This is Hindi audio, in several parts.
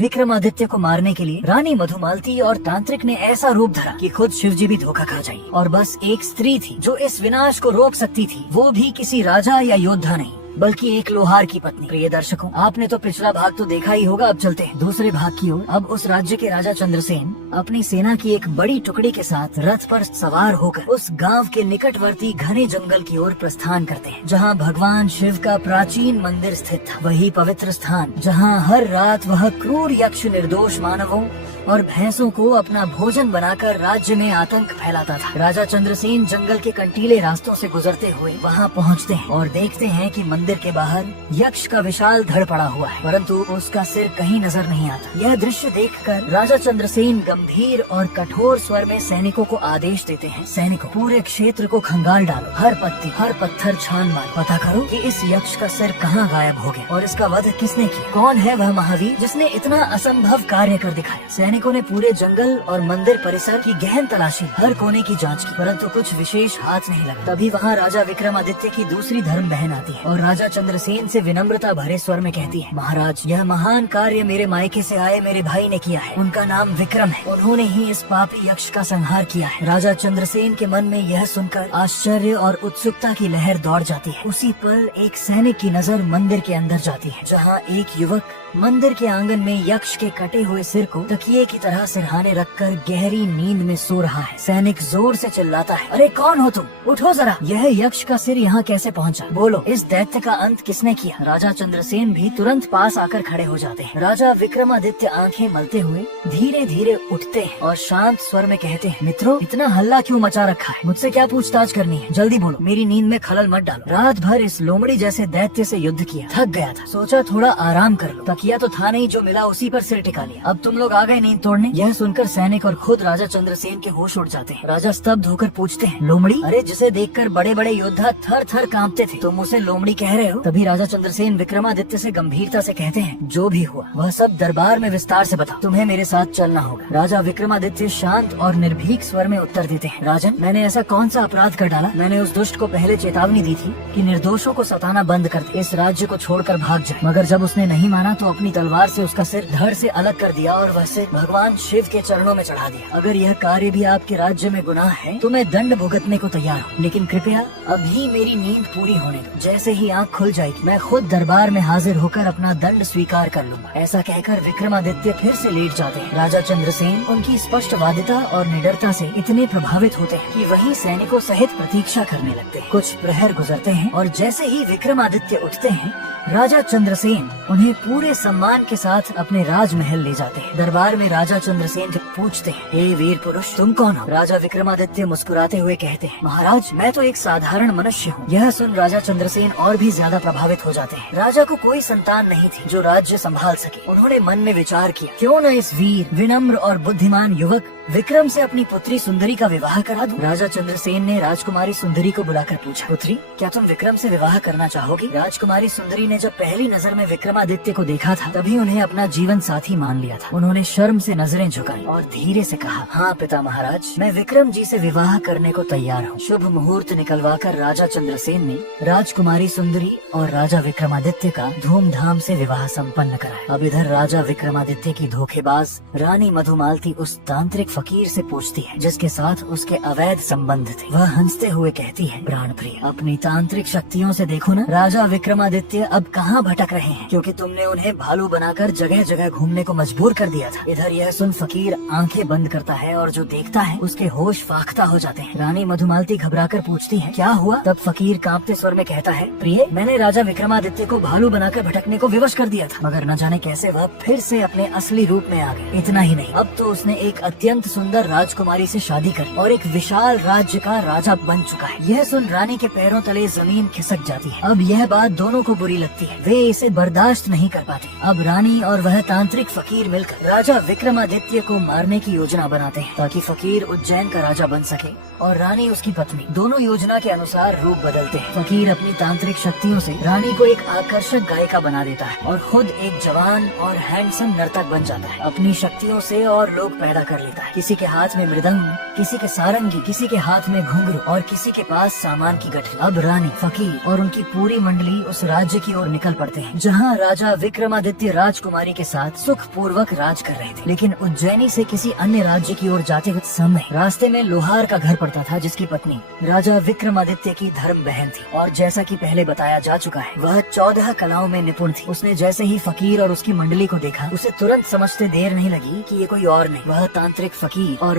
विक्रमादित्य को मारने के लिए रानी मधुमालती और तांत्रिक ने ऐसा रूप धरा कि खुद शिवजी भी धोखा खा जाए। और बस एक स्त्री थी जो इस विनाश को रोक सकती थी, वो भी किसी राजा या योद्धा नहीं बल्कि एक लोहार की पत्नी। प्रिय दर्शकों, आपने तो पिछला भाग तो देखा ही होगा। अब चलते हैं दूसरे भाग की ओर। अब उस राज्य के राजा चंद्रसेन अपनी सेना की एक बड़ी टुकड़ी के साथ रथ पर सवार होकर उस गांव के निकटवर्ती घने जंगल की ओर प्रस्थान करते हैं, जहां भगवान शिव का प्राचीन मंदिर स्थित था। वही पवित्र स्थान जहां हर रात वह क्रूर यक्ष निर्दोष मानवों और भैंसों को अपना भोजन बनाकर राज्य में आतंक फैलाता था। राजा चंद्रसेन जंगल के कंटीले रास्तों से गुजरते हुए वहां पहुंचते हैं और देखते हैं कि मंदिर के बाहर यक्ष का विशाल धड़ पड़ा हुआ है, परंतु उसका सिर कहीं नजर नहीं आता। यह दृश्य देखकर राजा चंद्रसेन गंभीर और कठोर स्वर में सैनिकों को आदेश देते हैं, सैनिकों पूरे क्षेत्र को खंगाल डालो, हर पत्ती हर पत्थर छान मारो, पता करो कि इस यक्ष का सिर कहाँ गायब हो गया और इसका वध किसने किया। कौन है वह महावीर जिसने इतना असंभव कार्य कर दिखाया। सैनिकों ने पूरे जंगल और मंदिर परिसर की गहन तलाशी, हर कोने की जांच की, परंतु कुछ विशेष हाथ नहीं लगा। तभी वहाँ राजा विक्रमादित्य की दूसरी धर्म बहन आती है और राजा चंद्रसेन से विनम्रता भरे स्वर में कहती है, महाराज, यह महान कार्य मेरे मायके से आए मेरे भाई ने किया है। उनका नाम विक्रम है। उन्होंने ही इस पापी यक्ष का संहार किया है। राजा चंद्रसेन के मन में यह सुनकर आश्चर्य और उत्सुकता की लहर दौड़ जाती है। उसी पर एक सैनिक की नजर मंदिर के अंदर जाती है, जहाँ एक युवक मंदिर के आंगन में यक्ष के कटे हुए सिर को तकिए की तरह सिरहाने रखकर गहरी नींद में सो रहा है। सैनिक जोर से चिल्लाता है, अरे कौन हो तुम, उठो जरा, यह यक्ष का सिर यहाँ कैसे पहुँचा, बोलो इस दैत्य का अंत किसने किया। राजा चंद्रसेन भी तुरंत पास आकर खड़े हो जाते हैं। राजा विक्रमादित्य आंखें मलते हुए धीरे धीरे उठते हैं और शांत स्वर में कहते हैं, मित्रों, इतना हल्ला क्यों मचा रखा है, मुझसे क्या पूछताछ करनी है, जल्दी बोलो, मेरी नींद में खलल मत डालो। रात भर इस लोमड़ी जैसे दैत्य से युद्ध किया, थक गया था, सोचा थोड़ा आराम कर लो, किया तो था नहीं, जो मिला उसी पर सिर टिका लिया, अब तुम लोग आ गए नींद तोड़ने। यह सुनकर सैनिक और खुद राजा चंद्रसेन के होश उड़ जाते हैं। राजा स्तब्ध होकर पूछते हैं, लोमड़ी, अरे जिसे देखकर बड़े बड़े योद्धा थर थर कांपते थे, तुम उसे लोमड़ी कह रहे हो। तभी राजा चंद्रसेन विक्रमादित्य से गंभीरता से कहते हैं, जो भी हुआ वह सब दरबार में विस्तार से बताओ, तुम्हें मेरे साथ चलना होगा। राजा विक्रमादित्य शांत और निर्भीक स्वर में उत्तर देते हैं, राजन, मैंने ऐसा कौन सा अपराध कर डाला। मैंने उस दुष्ट को पहले चेतावनी दी थी कि निर्दोषों को सताना बंद कर दे, इस राज्य को छोड़कर भाग जाए, मगर जब उसने नहीं माना तो अपनी तलवार से उसका सिर धड़ से अलग कर दिया और वह सिर भगवान शिव के चरणों में चढ़ा दिया। अगर यह कार्य भी आपके राज्य में गुनाह है तो मैं दंड भुगतने को तैयार हूँ, लेकिन कृपया अभी मेरी नींद पूरी होने दो। जैसे ही आँख खुल जाएगी मैं खुद दरबार में हाजिर होकर अपना दंड स्वीकार कर लूंगा। ऐसा कहकर विक्रमादित्य फिर से लेट जाते हैं। राजा चंद्रसेन उनकी स्पष्टवादिता और निडरता से इतने प्रभावित होते हैं कि वही सैनिकों सहित प्रतीक्षा करने लगते हैं। कुछ प्रहर गुजरते हैं और जैसे ही विक्रमादित्य उठते हैं, राजा चंद्रसेन उन्हें पूरे सम्मान के साथ अपने राजमहल ले जाते हैं। दरबार में राजा चंद्रसेन पूछते हैं, हे वीर पुरुष, तुम कौन हो। राजा विक्रमादित्य मुस्कुराते हुए कहते हैं, महाराज, मैं तो एक साधारण मनुष्य हूँ। यह सुन राजा चंद्रसेन और भी ज्यादा प्रभावित हो जाते हैं। राजा को कोई संतान नहीं थी जो राज्य संभाल सके। उन्होंने मन में विचार किया, क्यों न इस वीर, विनम्र और बुद्धिमान युवक विक्रम से अपनी पुत्री सुंदरी का विवाह करा दूं। राजा चंद्रसेन ने राजकुमारी सुंदरी को बुलाकर पूछा, पुत्री, क्या तुम विक्रम से विवाह करना चाहोगी। राजकुमारी सुंदरी ने जब पहली नजर में विक्रमादित्य को देखा था तभी उन्हें अपना जीवन साथी मान लिया था। उन्होंने शर्म से नजरें झुकाई और धीरे से कहा, हाँ पिता महाराज, मैं विक्रम जी से विवाह करने को तैयार हूँ। शुभ मुहूर्त निकलवाकर राजा चंद्रसेन ने राजकुमारी सुंदरी और राजा विक्रमादित्य का धूमधाम से विवाह संपन्न कराया। अब इधर राजा विक्रमादित्य की धोखेबाज रानी मधुमालती उस तांत्रिक फकीर से पूछती है जिसके साथ उसके अवैध संबंध थे। वह हंसते हुए कहती है, प्राण प्रिय, अपनी तांत्रिक शक्तियों से देखो ना, राजा विक्रमादित्य अब कहाँ भटक रहे हैं, क्योंकि तुमने उन्हें भालू बनाकर जगह जगह घूमने को मजबूर कर दिया था। इधर यह सुन फकीर आंखें बंद करता है और जो देखता है उसके होश फाख्ता हो जाते हैं। रानी मधुमालती घबराकर पूछती है, क्या हुआ। तब फकीर कांपते स्वर में कहता है, प्रिय, मैंने राजा विक्रमादित्य को भालू बनाकर भटकने को विवश कर दिया था, मगर न जाने कैसे वह फिर से अपने असली रूप में आ गए। इतना ही नहीं, अब तो उसने एक अत्यंत सुंदर राजकुमारी से शादी कर और एक विशाल राज्य का राजा बन चुका है। यह सुन रानी के पैरों तले जमीन खिसक जाती है। अब यह बात दोनों को बुरी लगती है, वे इसे बर्दाश्त नहीं कर पाते। अब रानी और वह तांत्रिक फकीर मिलकर राजा विक्रमादित्य को मारने की योजना बनाते हैं ताकि फकीर उज्जैन का राजा बन सके और रानी उसकी पत्नी। दोनों योजना के अनुसार रूप बदलते हैं। फकीर अपनी तांत्रिक शक्तियों से रानी को एक आकर्षक गायिका बना देता है और खुद एक जवान और हैंडसम नर्तक बन जाता है। अपनी शक्तियों से और लोग पैदा कर लेता है। किसी के हाथ में मृदंग, किसी के सारंगी, किसी के हाथ में घुंघरू और किसी के पास सामान की गठरी। अब रानी, फकीर और उनकी पूरी मंडली उस राज्य की ओर निकल पड़ते हैं जहाँ राजा विक्रमादित्य राजकुमारी के साथ सुख पूर्वक राज कर रहे थे। लेकिन उज्जैनी से किसी अन्य राज्य की ओर जाते हुए समय रास्ते में लोहार का घर पड़ता था, जिसकी पत्नी राजा विक्रमादित्य की धर्म बहन थी। और जैसा कि पहले बताया जा चुका है, वह 14 कलाओं में निपुण थी। उसने जैसे ही फकीर और उसकी मंडली को देखा, उसे तुरंत समझते देर नहीं लगी कि ये कोई और नहीं, वह तांत्रिक फकीर और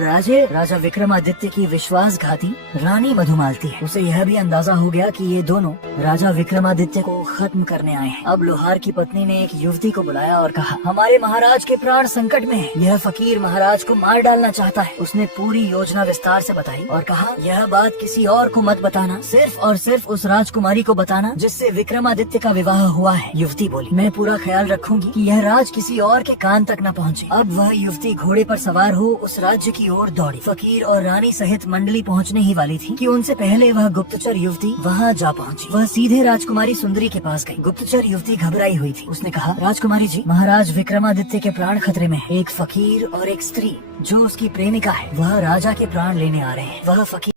राजा विक्रमादित्य की विश्वासघाती रानी मधुमालती है। उसे यह भी अंदाजा हो गया कि ये दोनों राजा विक्रमादित्य को खत्म करने आए हैं। अब लोहार की पत्नी ने एक युवती को बुलाया और कहा, हमारे महाराज के प्राण संकट में है। यह फकीर महाराज को मार डालना चाहता है। उसने पूरी योजना विस्तार से बताई और कहा, यह बात किसी और को मत बताना, सिर्फ और सिर्फ उस राजकुमारी को बताना जिससे विक्रमादित्य का विवाह हुआ है। युवती बोली, मैं पूरा ख्याल रखूंगी कि यह राज किसी और के कान तक न पहुंचे। अब वह युवती घोड़े पर सवार हो उस राज्य की ओर दौड़ी। फकीर और रानी सहित मंडली पहुंचने ही वाली थी कि उनसे पहले वह गुप्तचर युवती वहां जा पहुंची। वह सीधे राजकुमारी सुंदरी के पास गई। गुप्तचर युवती घबराई हुई थी। उसने कहा, राजकुमारी जी, महाराज विक्रमादित्य के प्राण खतरे में है। एक फकीर और एक स्त्री जो उसकी प्रेमिका है, वह राजा के प्राण लेने आ रहे हैं। वह फकीर